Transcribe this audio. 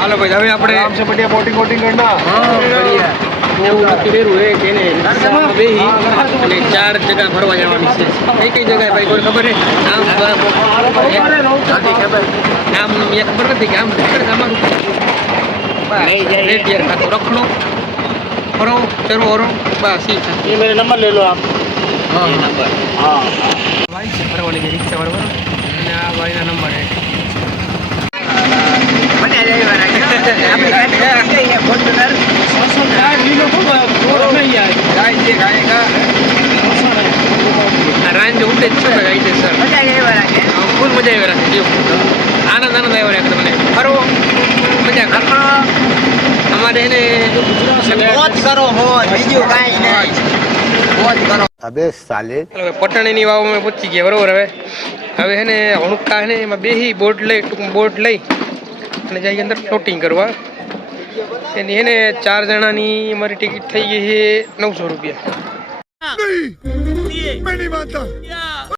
હાલો ભાઈ હવે આપણે आराम से बढ़िया बोटिंग वोटिंग करना એવું નક્કી કર્યું છે કે એને રિક્ષામાં બેસી અને 4 જગ્યા ફરવા જવાની છે. કઈ જગ્યાએ ભાઈ કોઈ ખબર છે? નામ ખબર નથી કે આમ અમારું રેડ યાર ખાતો રખડો ફરો ચરો હરો બસ ઈ છે. ये मेरे नंबर ले लो आप હા ये नंबर हाँ ભાઈ છે ફરવાની છે રિક્ષા બરાબર અને આ ભાઈના નંબર છે. રાંજ ઉઠે જ છે ગાઈ છે સર ફૂલ મજા આવી રાખે જીવ આનંદ આવ્યો રાખે તમને ફરો મજા કરો અમારે એને મોજ કરો મોજ બીજું કાંઈ નહીં મોજ કરો अबे साले પટણીની વાવ અમે પહોંચી ગયા બરોબર. હવે હે ને હણુકા હે ને એમાં બેસી બોટ લઈ અને જાય અંદર ફ્લોટિંગ કરવા. એની હે ને 4 જણાની અમારી ટિકિટ થઈ ગઈ છે 900 રૂપિયા.